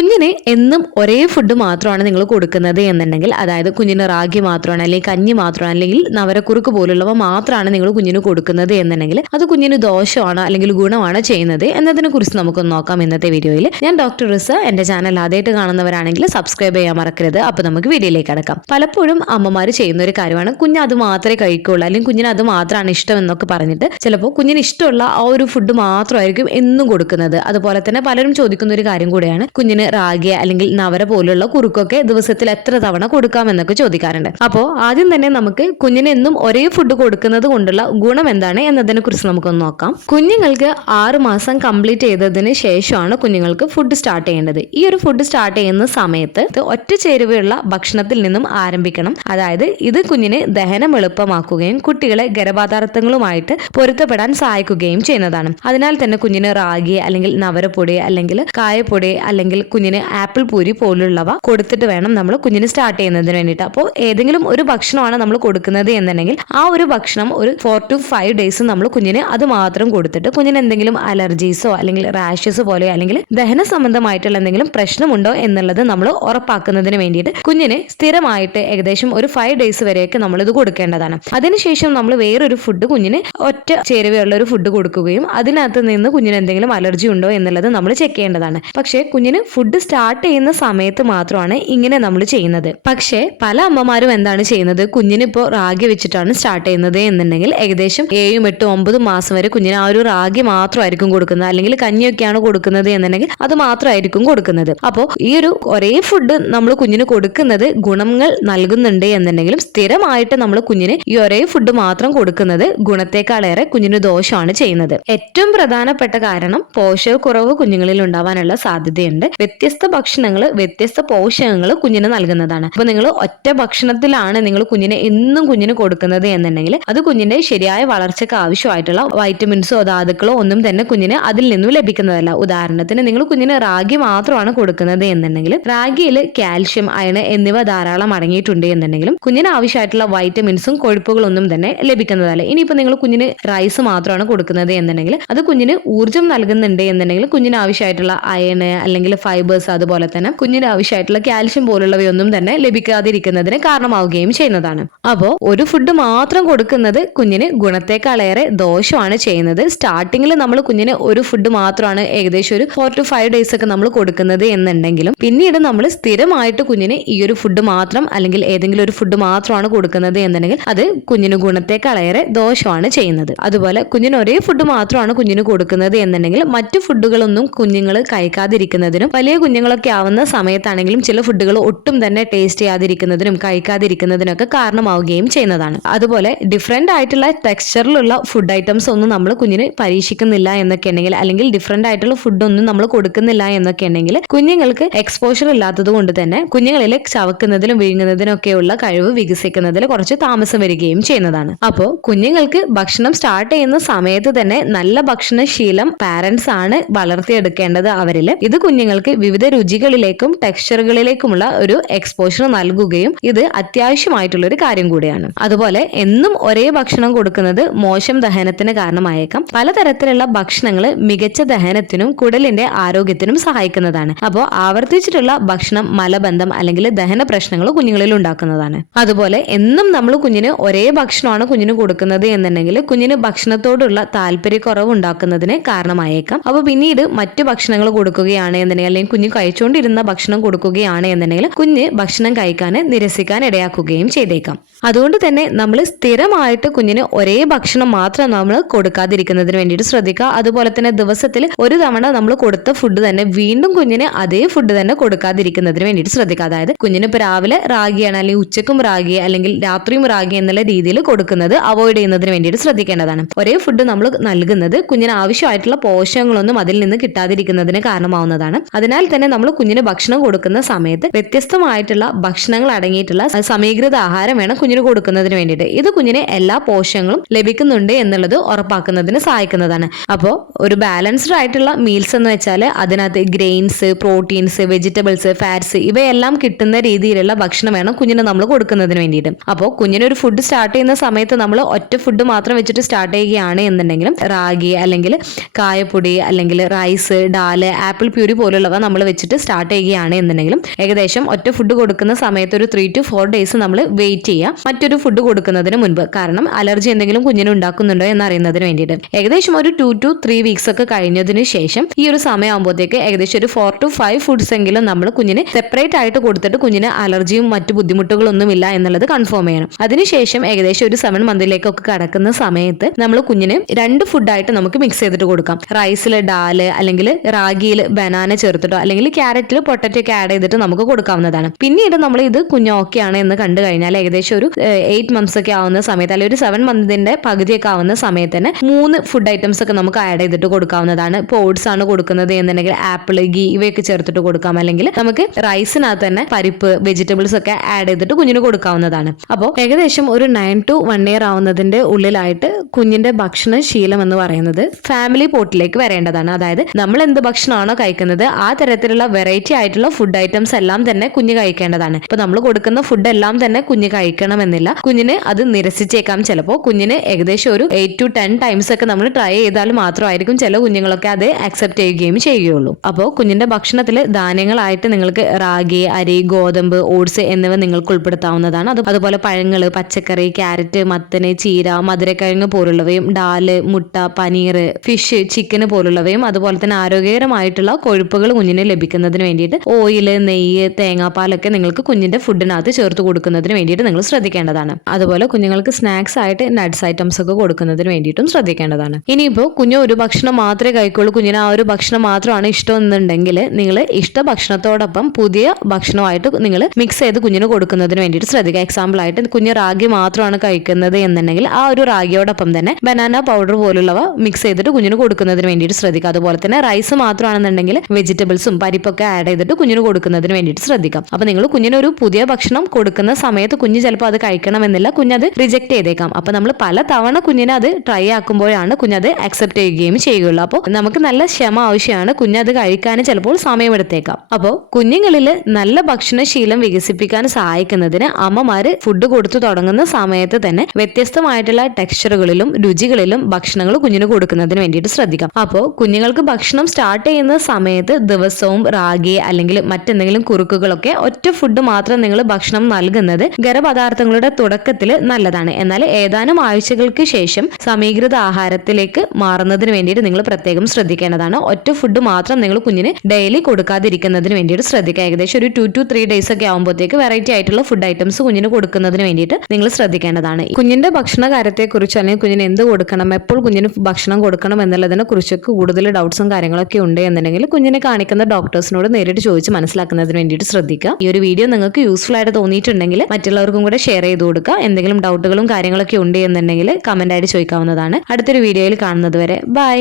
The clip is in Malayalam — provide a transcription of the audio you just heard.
കുഞ്ഞിന് എന്നും ഒരേ ഫുഡ് മാത്രമാണ് നിങ്ങൾ കൊടുക്കുന്നത് എന്നുണ്ടെങ്കിൽ അതായത് കുഞ്ഞിന് റാഗി മാത്രമാണ് അല്ലെങ്കിൽ കഞ്ഞി മാത്രമാണ് അല്ലെങ്കിൽ നവരക്കുറുക്ക് പോലുള്ളവ മാത്രമാണ് നിങ്ങൾ കുഞ്ഞിന് കൊടുക്കുന്നത് എന്നുണ്ടെങ്കിൽ അത് കുഞ്ഞിന് ദോഷമാണോ അല്ലെങ്കിൽ ഗുണമാണോ ചെയ്യുന്നത് എന്നതിനെ കുറിച്ച് നമുക്കൊന്ന് നോക്കാം ഇന്നത്തെ വീഡിയോയിൽ. ഞാൻ ഡോക്ടർ റിസ എന്റെ ചാനൽ ആദ്യമായിട്ട് കാണുന്നവരാണെങ്കിൽ സബ്സ്ക്രൈബ് ചെയ്യാൻ മറക്കരുത്. അപ്പൊ നമുക്ക് വീഡിയോയിലേക്ക് അടക്കാം പലപ്പോഴും അമ്മമാർ ചെയ്യുന്ന ഒരു കാര്യമാണ് കുഞ്ഞ് അത് മാത്രമേ കഴിക്കുള്ളൂ അല്ലെങ്കിൽ കുഞ്ഞിന് അത് മാത്രമാണ് ഇഷ്ടം എന്നൊക്കെ പറഞ്ഞിട്ട് ചിലപ്പോൾ കുഞ്ഞിന് ഇഷ്ടമുള്ള ആ ഒരു ഫുഡ് മാത്രമായിരിക്കും എന്നും കൊടുക്കുന്നത്. അതുപോലെ തന്നെ പലരും ചോദിക്കുന്ന ഒരു കാര്യം കൂടിയാണ് കുഞ്ഞിന് റാഗി അല്ലെങ്കിൽ നവര പോലുള്ള കുറുക്കൊക്കെ ദിവസത്തിൽ എത്ര തവണ കൊടുക്കാം എന്നൊക്കെ ചോദിക്കാറുണ്ട്. അപ്പോൾ ആദ്യം തന്നെ നമുക്ക് കുഞ്ഞിന് എന്നും ഒരേ ഫുഡ് കൊടുക്കുന്നത് കൊണ്ടുള്ള ഗുണം എന്താണ് എന്നതിനെ കുറിച്ച് നമുക്കൊന്ന് നോക്കാം. കുഞ്ഞുങ്ങൾക്ക് ആറ് മാസം കംപ്ലീറ്റ് ചെയ്തതിന് ശേഷമാണ് കുഞ്ഞുങ്ങൾക്ക് ഫുഡ് സ്റ്റാർട്ട് ചെയ്യേണ്ടത്. ഈ ഒരു ഫുഡ് സ്റ്റാർട്ട് ചെയ്യുന്ന സമയത്ത് ഒറ്റ ചേരുവയുള്ള ഭക്ഷണത്തിൽ നിന്നും ആരംഭിക്കണം. അതായത് ഇത് കുഞ്ഞിന് ദഹനം എളുപ്പമാക്കുകയും കുട്ടികളെ ഗർഭാധാർത്ഥങ്ങളുമായിട്ട് പൊരുത്തപ്പെടാൻ സഹായിക്കുകയും ചെയ്യുന്നതാണ്. അതിനാൽ തന്നെ കുഞ്ഞിന് റാഗി അല്ലെങ്കിൽ നവരപ്പൊടി അല്ലെങ്കിൽ കായപ്പൊടി അല്ലെങ്കിൽ കുഞ്ഞിന് ആപ്പിൾ പൂരി പോലുള്ളവ കൊടുത്തിട്ട് വേണം നമ്മൾ കുഞ്ഞിന് സ്റ്റാർട്ട് ചെയ്യുന്നതിന് വേണ്ടിയിട്ട്. അപ്പോൾ ഏതെങ്കിലും ഒരു ഭക്ഷണമാണ് നമ്മൾ കൊടുക്കുന്നത് എന്നുണ്ടെങ്കിൽ ആ ഒരു ഭക്ഷണം ഒരു ഫോർ ടു ഫൈവ് ഡേയ്സ് നമ്മൾ കുഞ്ഞിന് അത് മാത്രം കൊടുത്തിട്ട് കുഞ്ഞിന് എന്തെങ്കിലും അലർജീസോ അല്ലെങ്കിൽ റാഷസ് പോലെയോ അല്ലെങ്കിൽ ദഹന സംബന്ധമായിട്ടുള്ള എന്തെങ്കിലും പ്രശ്നമുണ്ടോ എന്നുള്ളത് നമ്മൾ ഉറപ്പാക്കുന്നതിന് വേണ്ടിയിട്ട് കുഞ്ഞിന് സ്ഥിരമായിട്ട് ഏകദേശം ഒരു ഫൈവ് ഡേയ്സ് വരെയൊക്കെ നമ്മൾ ഇത് കൊടുക്കേണ്ടതാണ്. അതിനുശേഷം നമ്മൾ വേറൊരു ഫുഡ് കുഞ്ഞിന് ഒറ്റ ചേരുവയുള്ള ഒരു ഫുഡ് കൊടുക്കുകയും അതിനകത്ത് നിന്ന് കുഞ്ഞിന് എന്തെങ്കിലും അലർജി ഉണ്ടോ എന്നുള്ളത് നമ്മൾ ചെക്ക് ചെയ്യേണ്ടതാണ്. പക്ഷേ കുഞ്ഞിന് ഫുഡ് സ്റ്റാർട്ട് ചെയ്യുന്ന സമയത്ത് മാത്രമാണ് ഇങ്ങനെ നമ്മൾ ചെയ്യുന്നത്. പക്ഷേ പല അമ്മമാരും എന്താണ് ചെയ്യുന്നത്? കുഞ്ഞിനിപ്പോൾ റാഗി വെച്ചിട്ടാണ് സ്റ്റാർട്ട് ചെയ്യുന്നത് എന്നുണ്ടെങ്കിൽ ഏകദേശം ഏഴും എട്ടും ഒമ്പതും മാസം വരെ കുഞ്ഞിന് ആ ഒരു റാഗി മാത്രമായിരിക്കും കൊടുക്കുന്നത്. അല്ലെങ്കിൽ കഞ്ഞിയൊക്കെയാണ് കൊടുക്കുന്നത് എന്നുണ്ടെങ്കിൽ അത് മാത്രമായിരിക്കും കൊടുക്കുന്നത്. അപ്പോൾ ഈ ഒരു ഒരേ ഫുഡ് നമ്മൾ കുഞ്ഞിന് കൊടുക്കുന്നത് ഗുണങ്ങൾ നൽകുന്നുണ്ട് എന്നുണ്ടെങ്കിലും സ്ഥിരമായിട്ട് നമ്മൾ കുഞ്ഞിന് ഈ ഒരേ ഫുഡ് മാത്രം കൊടുക്കുന്നത് ഗുണത്തെക്കാളേറെ കുഞ്ഞിന് ദോഷമാണ് ചെയ്യുന്നത്. ഏറ്റവും പ്രധാനപ്പെട്ട കാരണം പോഷകക്കുറവ് കുഞ്ഞുങ്ങളിൽ ഉണ്ടാവാനുള്ള സാധ്യതയുണ്ട്. വ്യത്യസ്ത ഭക്ഷണങ്ങൾ വ്യത്യസ്ത പോഷകങ്ങൾ കുഞ്ഞിന് നൽകുന്നതാണ്. അപ്പൊ നിങ്ങൾ ഒറ്റ ഭക്ഷണത്തിലാണ് നിങ്ങൾ കുഞ്ഞിനെ എന്നും കുഞ്ഞിന് കൊടുക്കുന്നത് എന്നുണ്ടെങ്കിൽ അത് കുഞ്ഞിന്റെ ശരിയായ വളർച്ചയ്ക്ക് ആവശ്യമായിട്ടുള്ള വൈറ്റമിൻസോ ധാതുക്കളോ ഒന്നും തന്നെ കുഞ്ഞിന് അതിൽ നിന്നും ലഭിക്കുന്നതല്ല. ഉദാഹരണത്തിന് നിങ്ങൾ കുഞ്ഞിന് റാഗി മാത്രമാണ് കൊടുക്കുന്നത് എന്നുണ്ടെങ്കിൽ റാഗിയിൽ കാൽഷ്യം അയൺ എന്നിവ ധാരാളം അടങ്ങിയിട്ടുണ്ട് എന്നുണ്ടെങ്കിലും കുഞ്ഞിന് ആവശ്യമായിട്ടുള്ള വൈറ്റമിൻസും കൊഴുപ്പുകളൊന്നും തന്നെ ലഭിക്കുന്നതല്ല. ഇനിയിപ്പോൾ നിങ്ങൾ കുഞ്ഞിന് റൈസ് മാത്രമാണ് കൊടുക്കുന്നത് എന്നുണ്ടെങ്കിൽ അത് കുഞ്ഞിന് ഊർജം നൽകുന്നുണ്ട് എന്നുണ്ടെങ്കിൽ കുഞ്ഞിന് ആവശ്യമായിട്ടുള്ള അയണ് അല്ലെങ്കിൽ ഫൈബേഴ്സ് അതുപോലെ തന്നെ കുഞ്ഞിന് ആവശ്യമായിട്ടുള്ള കാൽഷ്യം പോലുള്ളവയൊന്നും തന്നെ ലഭിക്കാതിരിക്കുന്നതിന് കാരണമാവുകയും ചെയ്യുന്നതാണ്. അപ്പോൾ ഒരു ഫുഡ് മാത്രം കൊടുക്കുന്നത് കുഞ്ഞിന് ഗുണത്തെക്കാളേറെ ദോഷമാണ് ചെയ്യുന്നത്. സ്റ്റാർട്ടിങ്ങിൽ നമ്മൾ കുഞ്ഞിന് ഒരു ഫുഡ് മാത്രമാണ് ഏകദേശം ഒരു ഫോർ ടു ഫൈവ് ഡേയ്സ് ഒക്കെ നമ്മൾ കൊടുക്കുന്നത് എന്നുണ്ടെങ്കിലും പിന്നീട് നമ്മൾ സ്ഥിരമായിട്ട് കുഞ്ഞിന് ഈ ഒരു ഫുഡ് മാത്രം അല്ലെങ്കിൽ ഏതെങ്കിലും ഒരു ഫുഡ് മാത്രമാണ് കൊടുക്കുന്നത് എന്നുണ്ടെങ്കിൽ അത് കുഞ്ഞിന് ഗുണത്തെക്കാളേറെ ദോഷമാണ് ചെയ്യുന്നത്. അതുപോലെ കുഞ്ഞിന് ഒരേ ഫുഡ് മാത്രമാണ് കുഞ്ഞിന് കൊടുക്കുന്നത് എന്നുണ്ടെങ്കിൽ മറ്റു ഫുഡുകളൊന്നും കുഞ്ഞുങ്ങൾ കഴിക്കാതിരിക്കുന്നതിനും വലിയ കുഞ്ഞുങ്ങളൊക്കെ ആവുന്ന സമയത്താണെങ്കിലും ചില ഫുഡുകൾ ഒട്ടും തന്നെ ടേസ്റ്റ് ചെയ്യാതിരിക്കുന്നതിനും കഴിക്കാതിരിക്കുന്നതിനൊക്കെ കാരണമാവുകയും ചെയ്യുന്നതാണ്. അതുപോലെ ഡിഫറെന്റ് ആയിട്ടുള്ള ടെക്സ്ചറിലുള്ള ഫുഡ് ഐറ്റംസ് ഒന്നും നമ്മൾ കുഞ്ഞിന് പരീക്ഷിക്കുന്നില്ല എന്നൊക്കെ ഉണ്ടെങ്കിൽ അല്ലെങ്കിൽ ഡിഫറെന്റ് ആയിട്ടുള്ള ഫുഡ് ഒന്നും നമ്മൾ കൊടുക്കുന്നില്ല എന്നൊക്കെ ഉണ്ടെങ്കിൽ കുഞ്ഞുങ്ങൾക്ക് എക്സ്പോഷർ ഇല്ലാത്തത് കൊണ്ട് തന്നെ കുഞ്ഞുങ്ങളിൽ ചവക്കുന്നതിലും വിഴുങ്ങുന്നതിനും ഒക്കെയുള്ള കഴിവ് വികസിക്കുന്നതിൽ കുറച്ച് താമസം വരികയും ചെയ്യുന്നതാണ്. അപ്പോൾ കുഞ്ഞുങ്ങൾക്ക് ഭക്ഷണം സ്റ്റാർട്ട് ചെയ്യുന്ന സമയത്ത് തന്നെ നല്ല ഭക്ഷണശീലം പാരന്റ്സ് ആണ് വളർത്തിയെടുക്കേണ്ടത് അവരിൽ ഇത് കുഞ്ഞുങ്ങൾക്ക് വിവിധ രുചികളിലേക്കും ടെക്സ്ചറുകളിലേക്കുമുള്ള ഒരു എക്സ്പോഷർ നൽകുകയും ഇത് അത്യാവശ്യമായിട്ടുള്ള ഒരു കാര്യം കൂടിയാണ്. അതുപോലെ എന്നും ഒരേ ഭക്ഷണം കൊടുക്കുന്നത് മോശം ദഹനത്തിന് കാരണമായേക്കാം. പലതരത്തിലുള്ള ഭക്ഷണങ്ങൾ മികച്ച ദഹനത്തിനും കുടലിന്റെ ആരോഗ്യത്തിനും സഹായിക്കുന്നതാണ്. അപ്പോൾ ആവർത്തിച്ചിട്ടുള്ള ഭക്ഷണം മലബന്ധം അല്ലെങ്കിൽ ദഹന പ്രശ്നങ്ങൾ കുഞ്ഞുങ്ങളിൽ ഉണ്ടാക്കുന്നതാണ്. അതുപോലെ എന്നും നമ്മൾ കുഞ്ഞിന് ഒരേ ഭക്ഷണമാണ് കുഞ്ഞിന് കൊടുക്കുന്നത് എന്നുണ്ടെങ്കിൽ കുഞ്ഞിന് ഭക്ഷണത്തോടുള്ള താല്പര്യക്കുറവ് ഉണ്ടാക്കുന്നതിന് കാരണമായേക്കാം. അപ്പോൾ പിന്നീട് മറ്റു ഭക്ഷണങ്ങൾ കൊടുക്കുകയാണ് എന്നുണ്ടെങ്കിൽ അല്ലെങ്കിൽ കുഞ്ഞ് കഴിച്ചുകൊണ്ടിരുന്ന ഭക്ഷണം കൊടുക്കുകയാണ് എന്നുണ്ടെങ്കിൽ കുഞ്ഞ് ഭക്ഷണം കഴിക്കാൻ നിരസിക്കാൻ ഇടയാക്കുകയും ചെയ്തേക്കാം. അതുകൊണ്ട് തന്നെ നമ്മൾ സ്ഥിരമായിട്ട് കുഞ്ഞിന് ഒരേ ഭക്ഷണം മാത്രം നമ്മൾ കൊടുക്കാതിരിക്കുന്നതിന് വേണ്ടിയിട്ട് ശ്രദ്ധിക്കുക. അതുപോലെ തന്നെ ദിവസത്തിൽ ഒരു തവണ നമ്മൾ കൊടുത്ത ഫുഡ് തന്നെ വീണ്ടും കുഞ്ഞിന് അതേ ഫുഡ് തന്നെ കൊടുക്കാതിരിക്കുന്നതിന് വേണ്ടിയിട്ട് ശ്രദ്ധിക്കുക. അതായത് കുഞ്ഞിന് ഇപ്പോൾ രാവിലെ റാഗിയാണ് അല്ലെങ്കിൽ ഉച്ചക്കും റാഗി അല്ലെങ്കിൽ രാത്രിയും റാഗി എന്നുള്ള രീതിയിൽ കൊടുക്കുന്നത് അവോയ്ഡ് ചെയ്യുന്നതിന് വേണ്ടിയിട്ട് ശ്രദ്ധിക്കേണ്ടതാണ്. ഒരേ ഫുഡ് നമ്മൾ നൽകുന്നത് കുഞ്ഞിന് ആവശ്യമായിട്ടുള്ള പോഷകങ്ങളൊന്നും അതിൽ നിന്ന് കിട്ടാതിരിക്കുന്നതിന് കാരണമാവുന്നതാണ്. അതിനാൽ തന്നെ നമ്മൾ കുഞ്ഞിന് ഭക്ഷണം കൊടുക്കുന്ന സമയത്ത് വ്യത്യസ്തമായിട്ടുള്ള ഭക്ഷണങ്ങൾ അടങ്ങിയിട്ടുള്ള സമീകൃത ആഹാരം വേണം കുഞ്ഞിന് കൊടുക്കുന്നതിന് വേണ്ടിയിട്ട്. ഇത് കുഞ്ഞിന് എല്ലാ പോഷകങ്ങളും ലഭിക്കുന്നുണ്ട് എന്നുള്ളത് ഉറപ്പാക്കുന്നതിന് സഹായിക്കുന്നതാണ്. അപ്പോൾ ഒരു ബാലൻസ്ഡ് ആയിട്ടുള്ള മീൽസ് എന്ന് വെച്ചാൽ അതിനകത്ത് ഗ്രെയിൻസ് പ്രോട്ടീൻസ് വെജിറ്റബിൾസ് ഫാറ്റ്സ് ഇവയെല്ലാം കിട്ടുന്ന രീതിയിലുള്ള ഭക്ഷണം വേണം കുഞ്ഞിന് നമ്മൾ കൊടുക്കുന്നതിന് വേണ്ടിയിട്ട്. അപ്പോൾ കുഞ്ഞിന് ഒരു ഫുഡ് സ്റ്റാർട്ട് ചെയ്യുന്ന സമയത്ത് നമ്മൾ ഒറ്റ ഫുഡ് മാത്രം വെച്ചിട്ട് സ്റ്റാർട്ട് ചെയ്യുകയാണ് എന്നുണ്ടെങ്കിലും റാഗി അല്ലെങ്കിൽ കായപ്പൊടി അല്ലെങ്കിൽ റൈസ് ഡാൽ ആപ്പിൾ പ്യൂരി പോലുള്ളവ നമ്മൾ വെച്ചിട്ട് സ്റ്റാർട്ട് ചെയ്യുകയാണ് എന്നുണ്ടെങ്കിലും ഏകദേശം ഒറ്റ ഫുഡ് കൊടുക്കുന്ന സമയത്ത് ഒരു ത്രീ ടു ഫോർ ഡേയ്സ് നമ്മൾ വെയിറ്റ് ചെയ്യുക മറ്റൊരു ഫുഡ് കൊടുക്കുന്നതിന് മുൻപ്. കാരണം അലർജി എന്തെങ്കിലും കുഞ്ഞിന് ഉണ്ടാക്കുന്നുണ്ടോ എന്ന് അറിയുന്നതിന് വേണ്ടിയിട്ട്. ഏകദേശം ഒരു ടു ടു ത്രീ വീക്സ് ഒക്കെ കഴിഞ്ഞതിന് ശേഷം ഈ ഒരു സമയമാകുമ്പോഴത്തേക്ക് ഏകദേശം ഒരു ഫോർ ടു ഫൈവ് ഫുഡ്സ് എങ്കിലും നമ്മൾ കുഞ്ഞിന് സെപ്പറേറ്റ് ആയിട്ട് കൊടുത്തിട്ട് കുഞ്ഞിന് അലർജിയും മറ്റു ബുദ്ധിമുട്ടുകളൊന്നും ഇല്ല എന്നുള്ളത് കൺഫേം ചെയ്യണം. അതിനുശേഷം ഏകദേശം ഒരു സെവൻ മന്തിലേക്കൊക്കെ കടക്കുന്ന സമയത്ത് നമ്മൾ കുഞ്ഞിന് രണ്ട് ഫുഡായിട്ട് നമുക്ക് മിക്സ് ചെയ്തിട്ട് കൊടുക്കാം. റൈസിൽ ഡാൽ അല്ലെങ്കിൽ റാഗിയിൽ ബനാന ചേർത്തിട്ടോ അല്ലെങ്കിൽ ക്യാരറ്റിൽ പൊട്ടറ്റോ ഒക്കെ ആഡ് ചെയ്തിട്ട് നമുക്ക് കൊടുക്കാവുന്നതാണ്. പിന്നീട് നമ്മൾ ഇത് കുഞ്ഞ് ഓക്കെ ആണ് എന്ന് കണ്ടു കഴിഞ്ഞാൽ ഏകദേശം ഒരു എയ്റ്റ് മന്ത്സ് ഒക്കെ ആവുന്ന സമയത്ത് അല്ലെങ്കിൽ ഒരു സെവൻ മന്തിന്റെ പകുതിയൊക്കെ ആവുന്ന സമയത്ത് തന്നെ മൂന്ന് ഫുഡ് ഐറ്റംസ് ഒക്കെ നമുക്ക് ആഡ് ചെയ്തിട്ട് കൊടുക്കാവുന്നതാണ്. ഇപ്പോൾ ഓട്സ് ആണ് കൊടുക്കുന്നത് എന്നുണ്ടെങ്കിൽ ആപ്പിൾ ഗീ ഇവയൊക്കെ ചേർത്തിട്ട് കൊടുക്കാം. അല്ലെങ്കിൽ നമുക്ക് റൈസിനകത്ത് തന്നെ പരിപ്പ് വെജിറ്റബിൾസ് ഒക്കെ ആഡ് ചെയ്തിട്ട് കുഞ്ഞിന് കൊടുക്കാവുന്നതാണ്. അപ്പോൾ ഏകദേശം ഒരു നയൻ ടു വൺ ഇയർ ആവുന്നതിന്റെ ഉള്ളിലായിട്ട് കുഞ്ഞിന്റെ ഭക്ഷണ ശീലം എന്ന് പറയുന്നത് ഫാമിലി പോട്ടിലേക്ക് വരേണ്ടതാണ്. അതായത് നമ്മൾ എന്ത് ഭക്ഷണമാണോ കഴിക്കുന്നത് ആ തരത്തിലുള്ള വെറൈറ്റി ആയിട്ടുള്ള ഫുഡ് ഐറ്റംസ് എല്ലാം തന്നെ കുഞ്ഞ് കഴിക്കേണ്ടതാണ്. ഇപ്പൊ നമ്മൾ കൊടുക്കുന്ന ഫുഡ് എല്ലാം തന്നെ കുഞ്ഞ് കഴിക്കണമെന്നില്ല. കുഞ്ഞിന് അത് നിരസിച്ചേക്കാം ചിലപ്പോൾ കുഞ്ഞിന് ഏകദേശം ഒരു എയ്റ്റ് ടു ടെൻ ടൈംസ് ഒക്കെ നമ്മൾ ട്രൈ ചെയ്താൽ മാത്രമായിരിക്കും ചില കുഞ്ഞുങ്ങളൊക്കെ അത് അക്സെപ്റ്റ് ചെയ്യുകയും ചെയ്യുകയുള്ളൂ. അപ്പോൾ കുഞ്ഞിന്റെ ഭക്ഷണത്തിൽ ധാന്യങ്ങളായിട്ട് നിങ്ങൾക്ക് റാഗി അരി ഗോതമ്പ് ഓട്സ് എന്നിവ നിങ്ങൾക്ക് ഉൾപ്പെടുത്താവുന്നതാണ്. അത് അതുപോലെ പഴങ്ങൾ പച്ചക്കറി ക്യാരറ്റ് മത്തന് ചീര മധുരക്കിഴങ്ങ് പോലുള്ളവയും ഡാൽ മുട്ട പനീർ ഫിഷ് ചിക്കൻ പോലുള്ളവയും അതുപോലെ തന്നെ ആരോഗ്യകരമായിട്ടുള്ള കൊഴുപ്പുകൾ കുഞ്ഞിന് ലഭിക്കുന്നതിന് വേണ്ടിയിട്ട് ഓയിൽ നെയ്യ് തേങ്ങാപ്പാലൊക്കെ നിങ്ങൾക്ക് കുഞ്ഞിന്റെ ഫുഡിനകത്ത് ചേർത്ത് കൊടുക്കുന്നതിന് വേണ്ടിയിട്ട് നിങ്ങൾ ശ്രദ്ധിക്കേണ്ടതാണ്. അതുപോലെ കുഞ്ഞുങ്ങൾക്ക് സ്നാക്സ് ആയിട്ട് നട്ട്സ് ഐറ്റംസ് ഒക്കെ കൊടുക്കുന്നതിന് വേണ്ടിയിട്ടും ശ്രദ്ധിക്കേണ്ടതാണ്. ഇനിയിപ്പോൾ കുഞ്ഞ് ഒരു ഭക്ഷണം മാത്രമേ കഴിക്കുള്ളൂ. കുഞ്ഞിന് ആ ഒരു ഭക്ഷണം മാത്രമാണ് ഇഷ്ടം എന്നുണ്ടെങ്കിൽ നിങ്ങൾ ഇഷ്ട ഭക്ഷണത്തോടൊപ്പം പുതിയ ഭക്ഷണമായിട്ട് നിങ്ങൾ മിക്സ് ചെയ്ത് കുഞ്ഞിന് കൊടുക്കുന്നതിന് വേണ്ടിയിട്ട് ശ്രദ്ധിക്കുക. എക്സാമ്പിൾ ആയിട്ട് കുഞ്ഞ് റാഗി മാത്രമാണ് കഴിക്കുന്നത് എന്നുണ്ടെങ്കിൽ ആ ഒരു റാഗിയോടൊപ്പം തന്നെ ബനാന പൗഡർ പോലുള്ളവ മിക്സ് ചെയ്തിട്ട് കുഞ്ഞിന് കൊടുക്കുന്നതിന് വേണ്ടിയിട്ട് ശ്രദ്ധിക്കുക. അതുപോലെ തന്നെ റൈസ് മാത്രമാണെന്നുണ്ടെങ്കിൽ വെജിറ്റബിൾസും പരിപ്പൊക്കെ ആഡ് ചെയ്തിട്ട് കുഞ്ഞിന് കൊടുക്കുന്നതിന് വേണ്ടിയിട്ട് ശ്രദ്ധിക്കാം. അപ്പൊ നിങ്ങൾ കുഞ്ഞിനൊരു പുതിയ ഭക്ഷണം കൊടുക്കുന്ന സമയത്ത് കുഞ്ഞ് ചിലപ്പോൾ അത് കഴിക്കണമെന്നില്ല കുഞ്ഞ് അത് റിജക്ട് ചെയ്തേക്കാം. അപ്പൊ നമ്മൾ പല തവണ കുഞ്ഞിനെ അത് ട്രൈ ആക്കുമ്പോഴാണ് കുഞ്ഞത് അക്സെപ്റ്റ് ചെയ്യുകയും ചെയ്യുകയുള്ളൂ. അപ്പോൾ നമുക്ക് നല്ല ക്ഷമ ആവശ്യമാണ് കുഞ്ഞത് കഴിക്കാൻ ചിലപ്പോൾ സമയമെടുത്തേക്കാം. അപ്പോൾ കുഞ്ഞുങ്ങളിൽ നല്ല ഭക്ഷണശീലം വികസിപ്പിക്കാൻ സഹായിക്കുന്നതിന് അമ്മമാര് ഫുഡ് കൊടുത്തു തുടങ്ങുന്ന സമയത്ത് തന്നെ വ്യത്യസ്തമായിട്ടുള്ള ടെക്സ്ചറുകളിലും രുചികളിലും ഭക്ഷണങ്ങൾ കുഞ്ഞിന് കൊടുക്കുന്നതിന് വേണ്ടിയിട്ട് ശ്രദ്ധിക്കാം. അപ്പോൾ കുഞ്ഞുങ്ങൾക്ക് ഭക്ഷണം സ്റ്റാർട്ട് ചെയ്യുന്ന സമയത്ത് ദിവസവും റാഗി അല്ലെങ്കിൽ മറ്റെന്തെങ്കിലും കുറുക്കുകളൊക്കെ ഒറ്റ ഫുഡ് മാത്രം നിങ്ങൾ ഭക്ഷണം നൽകുന്നത് ഗരപദാർത്ഥങ്ങളുടെ തുടക്കത്തിൽ നല്ലതാണ്. എന്നാൽ ഏതാനും ആഴ്ചകൾക്ക് ശേഷം സമീകൃത ആഹാരത്തിലേക്ക് മാറുന്നതിന് വേണ്ടിയിട്ട് നിങ്ങൾ പ്രത്യേകം ശ്രദ്ധിക്കേണ്ടതാണ്. ഒറ്റ ഫുഡ് മാത്രം നിങ്ങൾ കുഞ്ഞിന് ഡെയിലി കൊടുക്കാതിരിക്കുന്നതിന് വേണ്ടിയിട്ട് ശ്രദ്ധിക്കുക. ഏകദേശം ഒരു ടു ടു ത്രീ ഡേയ്സ് ഒക്കെ ആകുമ്പോഴത്തേക്ക് വെറൈറ്റി ആയിട്ടുള്ള ഫുഡ് ഐറ്റംസ് കുഞ്ഞിന് കൊടുക്കുന്നതിന് വേണ്ടിയിട്ട് നിങ്ങൾ ശ്രദ്ധിക്കേണ്ടതാണ്. കുഞ്ഞിന്റെ ഭക്ഷണ കാര്യത്തെക്കുറിച്ച് അല്ലെങ്കിൽ കുഞ്ഞിന് എന്ത് കൊടുക്കണം? എപ്പോൾ കുഞ്ഞിന് ഭക്ഷണം കൊടുക്കണം എന്നുള്ളതിനെ കുറിച്ചൊക്കെ കൂടുതൽ ഡൗട്ട്സും കാര്യങ്ങളൊക്കെ ഉണ്ട് എന്നുണ്ടെങ്കിൽ കുഞ്ഞിനെ കാണിക്കുന്ന ഡോക്ടേഴ്സിനോട് നേരിട്ട് ചോദിച്ച് മനസ്സിലാക്കുന്നതിന് വേണ്ടിയിട്ട് ശ്രദ്ധിക്കുക. ഈ ഒരു വീഡിയോ നിങ്ങൾക്ക് യൂസ്ഫുൾ ആയിട്ട് തോന്നിയിട്ടുണ്ടെങ്കിൽ മറ്റുള്ളവർക്കും കൂടെ ഷെയർ ചെയ്ത് കൊടുക്കുക. എന്തെങ്കിലും ഡൗട്ടുകളും കാര്യങ്ങളൊക്കെ ഉണ്ട് എന്നുണ്ടെങ്കിൽ കമന്റ് ആയിട്ട് ചോദിക്കാവുന്നതാണ്. അടുത്തൊരു വീഡിയോയിൽ കാണുന്നത് വരെ. ബൈ